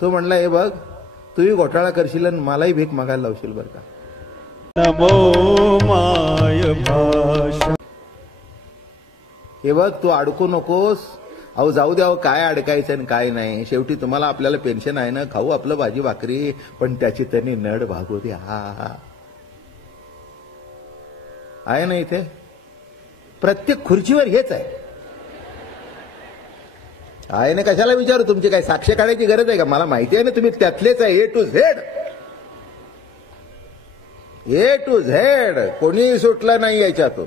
तो म्हणला, हे बघ, तूही घोटाळा करशील आणि मलाही भीक मागायला लावशील बरं का. नमो माय भाषा. हे बघ, तू अडकू नकोस. अहो जाऊ द्या, काय अडकायचं आणि काय नाही. शेवटी तुम्हाला आपल्याला पेन्शन आहे ना, खाऊ आपलं भाजी भाकरी, पण त्याची त्यांनी नड भागू द्या. आहे ना इथे प्रत्येक खुर्चीवर हेच आहे ना. कशाला विचारू, तुमची काय साक्ष काढायची गरज आहे का? मला माहिती आहे ना, तुम्ही त्यातलेच आहे. A to Z, A to Z, कोणी सुटलं नाही याच्यातून.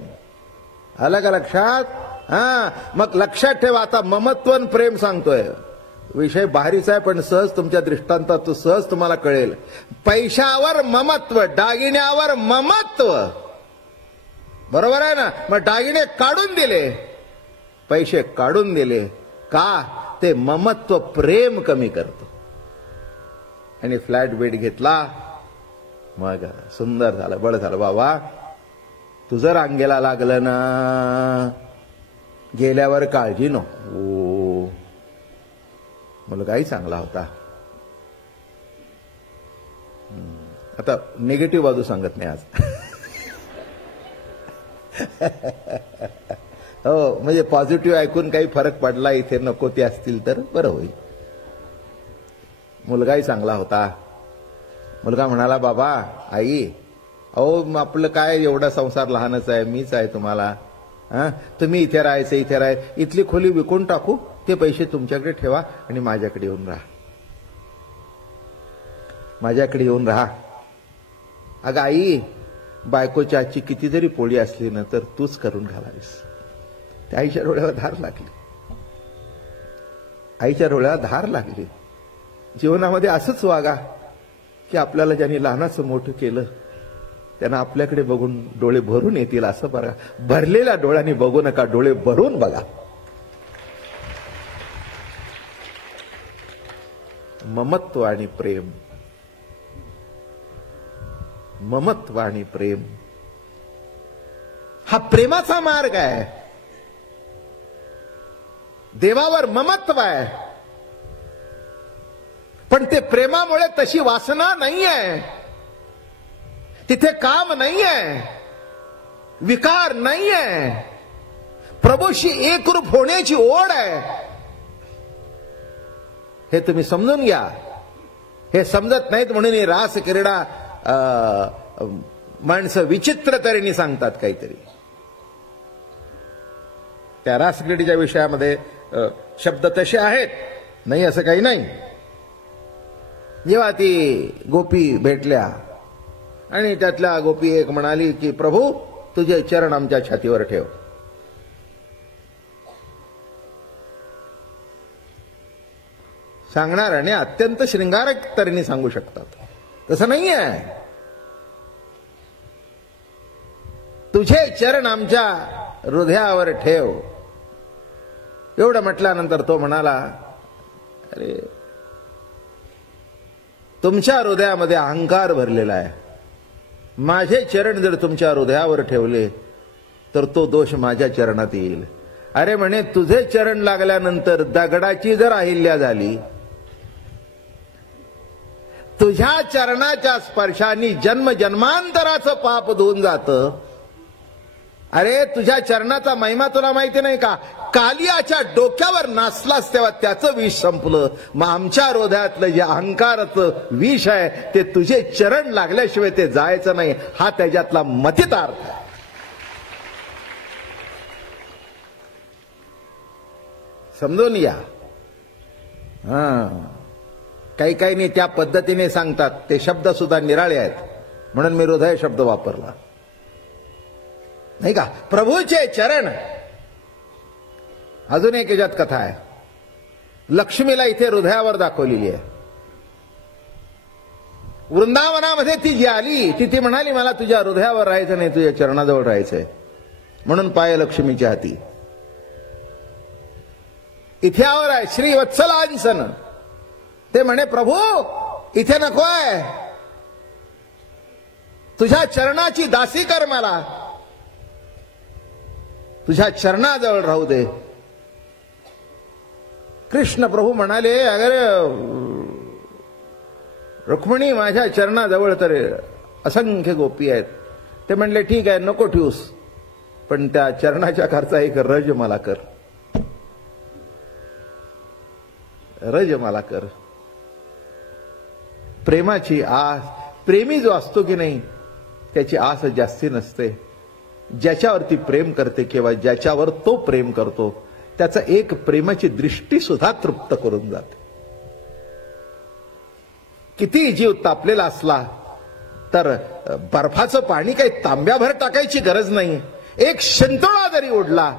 आलं का लक्षात? मग लक्षात ठेवा, आता ममत्व आणि प्रेम सांगतोय. विषय भारीच आहे, पण सहज तुमच्या दृष्टांतात सहज तुम्हाला कळेल. पैशावर ममत्व, दागिन्यावर ममत्व, बरोबर आहे ना. मग दागिने काढून दिले, पैसे काढून दिले का? ते ममत्व प्रेम कमी करतो. आणि फ्लॅट बेड घेतला, मग सुंदर झालं, बळ झालं. बाबा तुझं रांगेला लागलं ना, गेल्यावर काळजी नको. मुलगाही चांगला होता. आता निगेटिव्ह बाजू सांगत नाही आज. हो, म्हणजे पॉझिटिव्ह ऐकून काही फरक पडला इथे नको ते असतील तर बरं होईल. मुलगाही चांगला होता. मुलगा म्हणाला, बाबा आई, अहो आपलं काय एवढा संसार लहानच आहे, मीच आहे तुम्हाला. तुम्ही इथे राहायचं, इथे राहायचं, इथली खोली विकून टाकू, ते पैसे तुमच्याकडे ठेवा आणि माझ्याकडे येऊन राहा, माझ्याकडे येऊन राहा. अगं आई, बायकोच्या आजची किती जरी पोळी असली ना तर तूच करून घालावीस. त्या आईच्या डोळ्यावर धार लागली, आईच्या डोळ्यावर धार लागली. जीवनामध्ये असंच वागा की आपल्याला ज्यांनी लहानाचं मोठं केलं त्यांना आपल्याकडे बघून डोळे भरून येतील असं बघा. भरलेल्या डोळ्यांनी बघू नका, डोळे भरून बघा. ममत्व आणि प्रेम, ममत्व आणि प्रेम हा प्रेमाचा मार्ग आहे. देवावर ममत्व आहे, पण ते प्रेमामुळे तशी वासना नाही आहे, तिथे काम नाही आहे, विकार नाही आहे, प्रभूशी एकरूप होण्याची ओढ आहे. हे तुम्ही समजून घ्या. हे समजत नाहीत म्हणून हे रास क्रीडा माणसं विचित्र तऱ्हेने सांगतात काहीतरी. त्या रास क्रीडेच्या विषयामध्ये शब्द तसे आहेत, नाही असं काही नाही. जेव्हा ती गोपी भेटल्या आणि त्यातल्या गोपी एक म्हणाली की प्रभू तुझे चरण आमच्या छातीवर ठेव. सांगणाऱ्याने अत्यंत शृंगारक तऱ्हेने सांगू शकतात, तसं नाही आहे. तुझे चरण आमच्या हृदयावर ठेव एवढं म्हटल्यानंतर तो म्हणाला, अरे तुमच्या हृदयामध्ये अहंकार भरलेला आहे, माझे चरण जर तुमच्या हृदयावर ठेवले तर तो दोष माझ्या चरणात येईल. अरे म्हणे तुझे चरण लागल्यानंतर दगडाची जर अहिल्या झाली, तुझ्या चरणाच्या स्पर्शाने जन्म जन्मांतराचं पाप धुवून जातं. अरे तुझ्या चरणाचा महिमा तुला माहिती नाही का? कालियाच्या डोक्यावर नाचलास तेव्हा त्याचं विष संपलं. मग आमच्या हृदयातलं जे अहंकाराचं विष आहे ते तुझे चरण लागल्याशिवाय ते जायचं नाही, हा त्याच्यातला मतितार्थ आहे. समजून या. काही काही नाही त्या पद्धतीने सांगतात, ते शब्द सुद्धा निराळे आहेत, म्हणून मी हृदय शब्द वापरला नाही का. प्रभूचे चरण. अजून एक याच्यात कथा आहे. लक्ष्मीला इथे हृदयावर दाखवलेली आहे. वृंदावनामध्ये ती जी आली ती म्हणाली मला तुझ्या हृदयावर राहायचं नाही, तुझ्या चरणाजवळ राहायचंय, म्हणून पाय लक्ष्मीच्या हाती. इथ्यावर आहे श्री वत्सलांसन. ते म्हणे प्रभू इथे नकोय, तुझ्या चरणाची दासी कर, मला तुझ्या चरणाजवळ राहू दे. कृष्ण प्रभू म्हणाले अगर रुक्मिणी माझ्या चरणाजवळ तर असंख्य गोपी आहेत. ते म्हणले ठीक आहे नको ठेवूस, पण त्या चरणाच्या खालचा एक रज मला कर, रज मला कर. प्रेमाची आस, प्रेमी जो असतो की नाही त्याची आस जास्ती नसते. ज्याच्यावरती प्रेम करते किंवा ज्याच्यावर तो प्रेम करतो त्याचा एक प्रेमाची दृष्टी सुद्धा तृप्त करून जाते. किती जीव तापलेला असला तर बर्फाचं पाणी काही तांब्याभर टाकायची गरज नाही. एक शिंतोडा जरी ओढला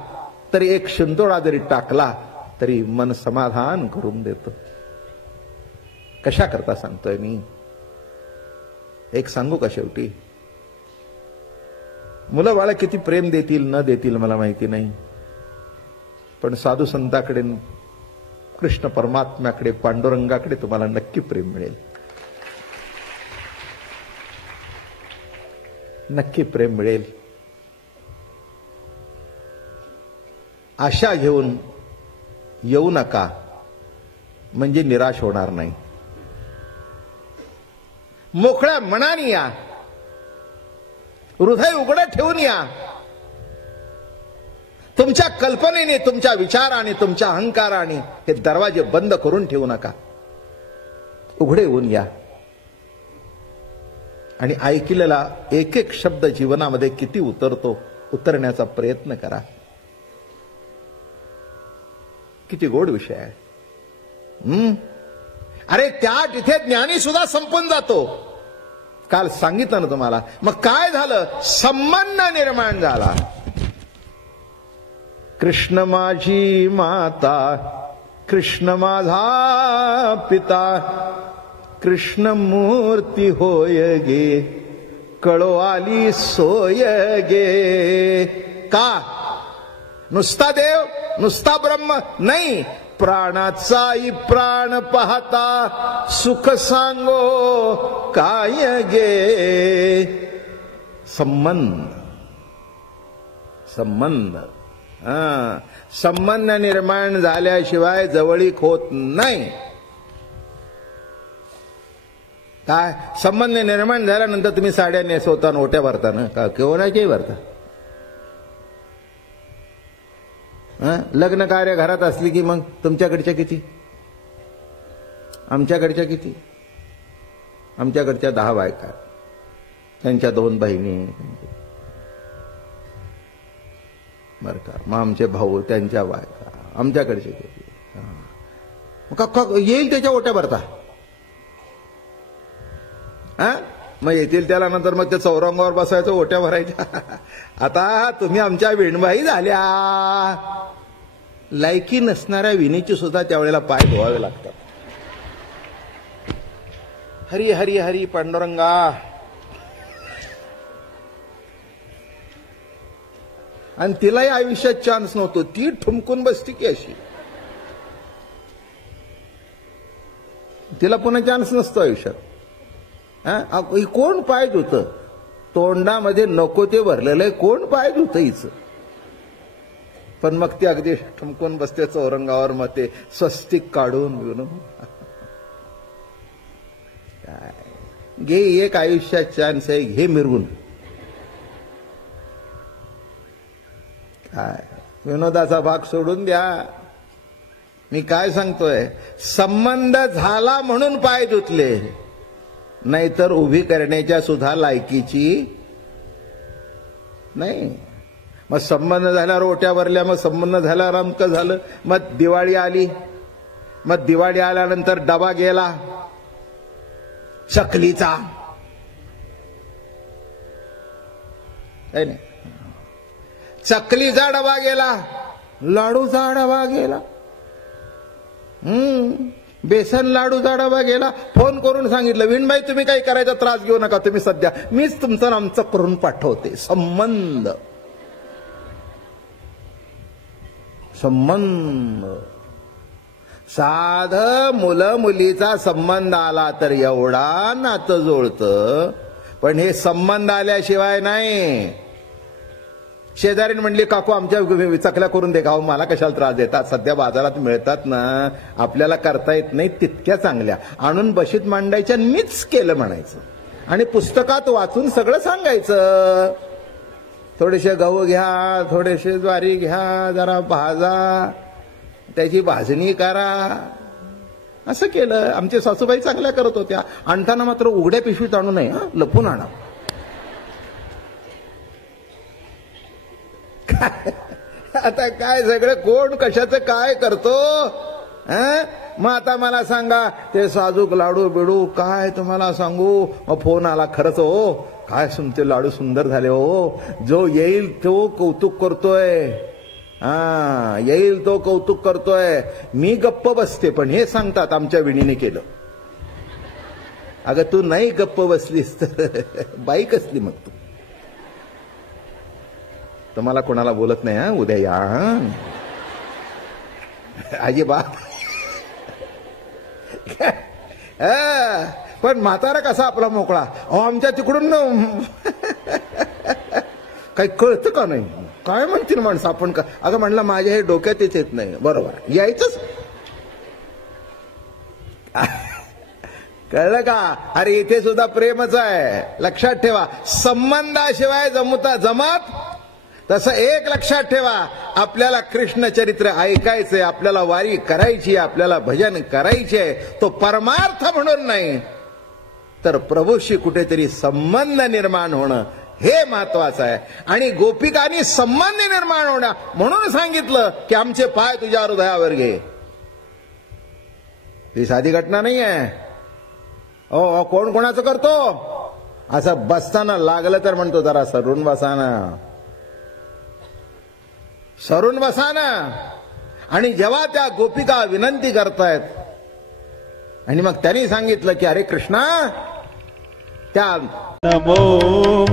तरी, एक शिंतोडा जरी टाकला तरी मन समाधान करून देतो. कशा करता सांगतोय मी, एक सांगू का शेवटी, मुलं बाळा किती प्रेम देतील न देतील मला माहिती नाही, पण साधू संतांकडे, कृष्ण परमात्म्याकडे, पांडुरंगाकडे तुम्हाला नक्की प्रेम मिळेल, नक्की प्रेम मिळेल. आशा घेऊन येऊ नका म्हणजे निराश होणार नाही. मोकळ्या मनाने या, हृदय उघडं ठेवून या. तुमच्या कल्पनेने, तुमच्या विचाराने, तुमच्या अहंकाराने हे दरवाजे बंद करून ठेवू नका. उघडे होऊन या आणि ऐकलेला एक एक शब्द जीवनामध्ये किती उतरतो उतरण्याचा प्रयत्न करा. किती गोड विषय आहे. अरे त्या तिथे ज्ञानी सुद्धा संपून जातो. काल सांगितलं ना तुम्हाला. मग काय झालं, संबंध निर्माण झाला. कृष्ण माझी माता, कृष्ण माझा पिता, कृष्ण मूर्ती होय गे, कळो आली सोय गे. का नुसता देव, नुसता ब्रह्म नाही, प्राणाचाही प्राण पाहता सुख सांगो काय गे. संबंध, संबंध, संबंध निर्माण झाल्याशिवाय जवळीक होत नाही. काय संबंध निर्माण झाल्यानंतर तुम्ही साड्या नेसवता, ओट्या भरता ना, का केवणाच्याही भरता. लग्न कार्य घरात असली की मग तुमच्याकडच्या किती, आमच्याकडच्या किती. आमच्याकडच्या 10 बायका, त्यांच्या 2 बहिणी, बरं का. मग आमचे भाऊ, त्यांच्या बायका, आमच्याकडचे किती. मग येईल त्याच्या ओट्या भरता. मग येतील त्याला नंतर मग त्या चौरंगावर बसायचं, ओट्या भरायच्या. आता तुम्ही आमच्या विणबाई झाल्या. लायकी नसणाऱ्या विणीची सुद्धा त्यावेळेला पाय धुवावे लागतात. हरी हरी हरी पांडुरंगा. आणि तिलाही आयुष्यात चान्स नव्हतो, ती ठुमकून बसती की अशी. तिला पुन्हा चान्स नसतो आयुष्यात. कोण पाय धुतं, तोंडामध्ये नको ते भरलेलं आहे, कोण पाय धुतं हिचं. पण मग ती अगदी ठमकून बसते चौरंगावर, मग ते स्वस्तिक काढून घेऊन. घे एक आयुष्यात चान्स आहे, घे मिरवून. काय विनोदाचा भाग सोडून द्या. मी काय सांगतोय, संबंध झाला म्हणून पाय धुतले, नाहीतर उभी करण्याच्या सुद्धा लायकीची नाही. मग संबंध झाल्यावर ओट्या भरल्या, मग संबंध झाल्यावर अमकं झालं. मग दिवाळी आली, मग दिवाळी आल्यानंतर डबा गेला चकलीचा, नाही, चकलीचा डबा गेला, लाडूचा डबा गेला, बेसन लाडूचा डबा गेला. फोन करून सांगितलं, विणबाई तुम्ही काही करायचा त्रास घेऊ नका, तुम्ही सध्या मीच तुमचं आमचं करून पाठवते. संबंध, संबंध. साध मुलं मुलीचा संबंध आला तर एवढा नातं जुळतं, पण हे संबंध आल्याशिवाय नाही. शेजारीन म्हणली, काकू आमच्या चकल्या करून दे. गाव मला कशाला त्रास देतात, सध्या बाजारात मिळतात ना, आपल्याला करता येत नाही तितक्या चांगल्या, आणून बशीत मांडायच्या, मीच केलं म्हणायचं आणि पुस्तकात वाचून सगळं सांगायचं. थोडेसे गहू घ्या, थोडेसे ज्वारी घ्या, जरा भाजा, त्याची भाजणी करा. असं केलं. आमच्या सासूबाई चांगल्या करत होत्या. आणताना मात्र उघड्या पिशवीत आणू नये, लपून आणा. आता काय सगळं कोण कशाचं काय करतो. मग आता मला सांगा, ते साजूक लाडू बिडू काय तुम्हाला सांगू. मग फोन आला, खरंच हो काय तुमचे लाडू सुंदर झाले हो, जो येईल तो कौतुक करतोय. येईल तो कौतुक करतोय. मी गप्प बसते, पण हे सांगतात आमच्या विणीने केलं. अगं तू नाही गप्प बसलीस तर बाई कसली मग तू. तुम्हाला कोणाला बोलत नाही उद्या या अजिबात. पण म्हातारा कसा आपला मोकळा. आमच्या तिकडून काही कळतं का नाही, काय म्हणतील माणसं. आपण का अगं म्हणलं माझ्या हे डोक्यातच येत नाही. बरोबर यायचंच. कळलं का. अरे इथे सुद्धा प्रेमच आहे, लक्षात ठेवा. संबंधाशिवाय जमत. तसं एक लक्षात ठेवा, आपल्याला कृष्ण चरित्र ऐकायचंय, आपल्याला वारी करायची, आपल्याला भजन करायचे, तो परमार्थ म्हणून नाही तर प्रभूशी कुठेतरी संबंध निर्माण होणं हे महत्वाचं आहे. आणि गोपिकांनी संबंध निर्माण होणं म्हणून सांगितलं की आमचे पाय तुझ्या हृदयावर घे. ही साधी घटना नाही आहे. कोण कोणाचं करतो. असं बसताना लागलं तर म्हणतो जरा सरून बसाना. आणि जेव्हा त्या गोपिका विनंती करतायत आणि मग त्यांनी सांगितलं की अरे कृष्णा, त्या नमो